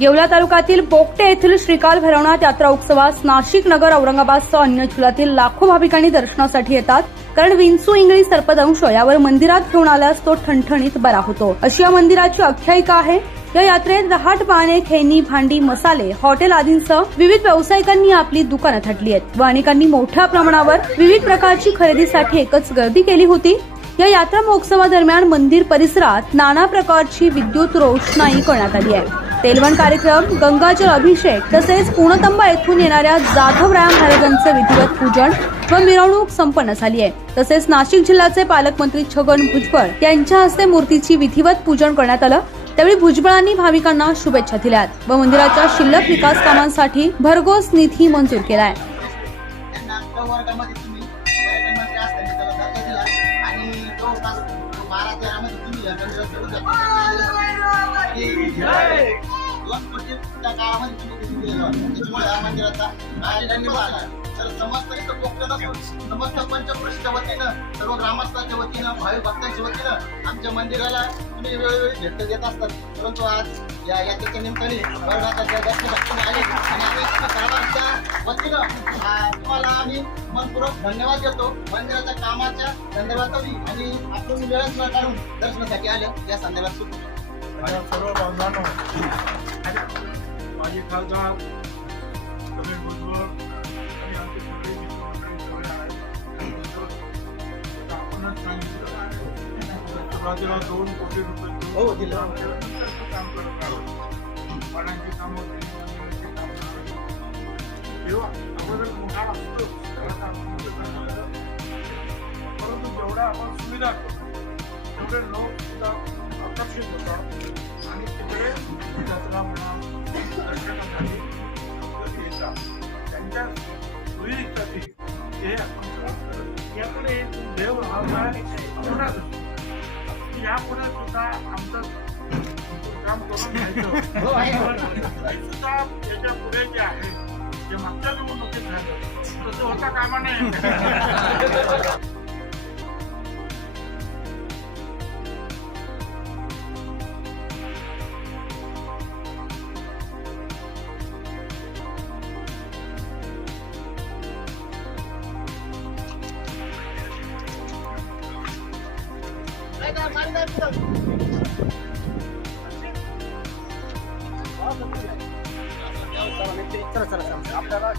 येवला तालुक्यातील बोगटे येथील श्रीकाल भैरवनाथ यात्रा उत्सवास नाशिक नगर औरंगाबादसह अन्य जिल्ह्यातील लाखो भाविकांनी दर्शनासाठी येतात. कारण विंचू इंगळी सर्पदंश यावर मंदिरात घेऊन आल्यास तो ठणठणीत बरा होतो. अशी या मंदिराची आख्यायिका आहे. या यात्रेत रहाट पाने खेळणी भांडी मसाले हॉटेल आदींसह विविध व्यावसायिकांनी आपली दुकानं थाटली आहेत व अनेकांनी मोठ्या प्रमाणावर विविध प्रकारची खरेदीसाठी एकच गर्दी केली होती. या यात्रा महोत्सवादरम्यान मंदिर परिसरात नाना प्रकारची विद्युत रोषणाई करण्यात आली आहे. तेलवण कार्यक्रम गंगाजल अभिषेक तसेच पूर्णतंबा येथून येणाऱ्या जाधवराय महाराजांचे विधिवत पूजन व मिरवणूक संपन्न झाली आहे. तसेच नाशिक जिल्ह्याचे पालकमंत्री छगन भुजबळ यांच्या हस्ते मूर्तीची विधिवत पूजन करण्यात आलं. त्यावेळी भुजबळांनी भाविकांना शुभेच्छा दिल्यात व मंदिराच्या शिल्लक विकास कामांसाठी भरघोस निधी मंजूर केलाय. त्यांना म्हणजे त्या काळामध्ये या मंदिराचा आज धन्यवाद तर समस्त समस्त वतीनं सर्व ग्रामस्थांच्या वतीनं भावी भक्तांच्या वतीनं आमच्या मंदिराला तुम्ही वेळोवेळी भेट देत असतात. परंतु आज या यात्रेच्या निमित्ताने भरनाथाच्या जास्त भक्तीने आले आणि आम्ही सर्वांच्या वतीनं तुम्हाला आम्ही मनपूर्वक धन्यवाद देतो. मंदिराच्या कामाच्या संदर्भातही आणि आपण वेळच न काढून दर्शनासाठी आलं. या संदर्भात सुरू माझ्या सर्व बांधवांनो माझे खासदार समीर भुजबळ आणि आमचे सगळे मित्रमंडळी सगळे आहेत आपणच सांगितलं सुरुवातीला दोन कोटी रुपये हो, दिलं. काम करत आहोत पाण्याची कामं. तेव्हा अगोदर मोठा असतो आपण. परंतु जेवढ्या आपण सुविधा तेवढे लोक सुद्धा आकर्षित होतात आणि तिकडे जत्रा म्हणा येतात त्यांच्या सोयीसाठी हे आपण यापुढे देव भावना होणारच यापुढे सुद्धा आमचं काम करून घ्यायचं सुद्धा याच्यापुढे जे आहे जे मागच्या निवडणुकीत झालं तसं होता कामा नये चला चला चला. आपल्याला